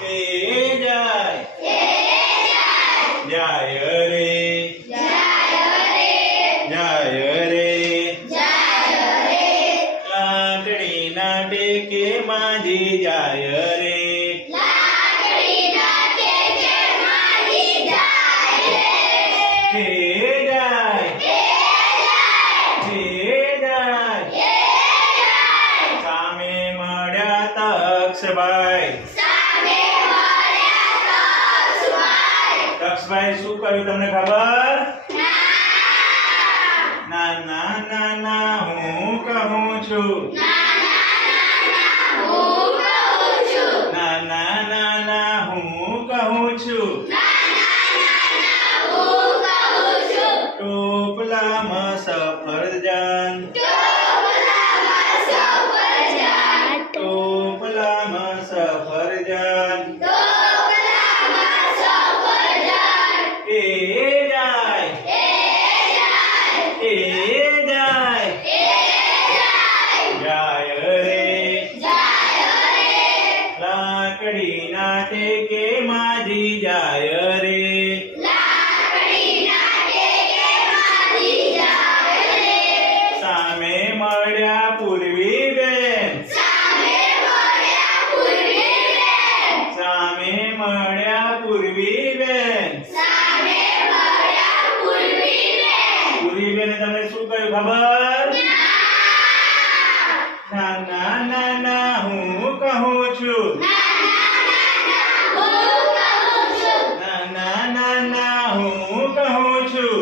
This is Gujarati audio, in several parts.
એ જાય જાય રે જાય રે લાકડીના ટેકે માજી જાય રે હે જાય સામે મળ્યા તક્ષભાઈ તક્ષભાઈ શું કહ્યું તમને ખબર ના ના ના ના હું કહું છું ના ના ના ના હું કહું છું ટોપલામાં સફરજન ટોપલામાં સફરજન એ જાય જાય રે લાકડીના ટેકે માજી જાય રે સામે મળ્યા પૂર્વી બેન સામે મળ્યા પૂર્વી બેન પૂર્વી બેને તમને શું કહ્યું ખબર ના ના ના ના હું કહું છું ના ના ના ના હું કહું છું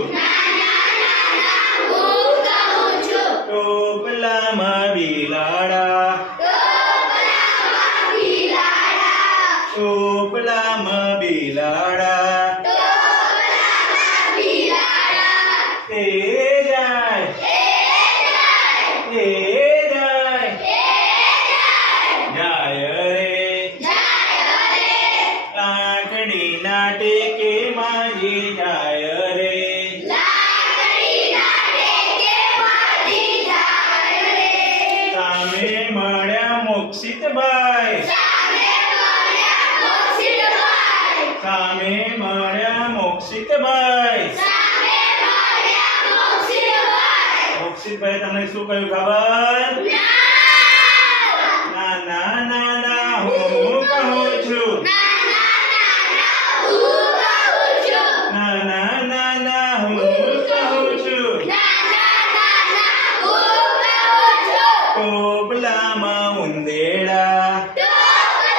ટોપલામાં બિલાડા ટોપલામાં બિલાડા એ જાય જાય રે લાકડીના ટેકે માજી જાય રે સામે મળ્યા મોક્ષિતભાઈ સામે મળ્યા મોક્ષિતભાઈ મોક્ષિતભાઈ તમને શું કહ્યું ખબર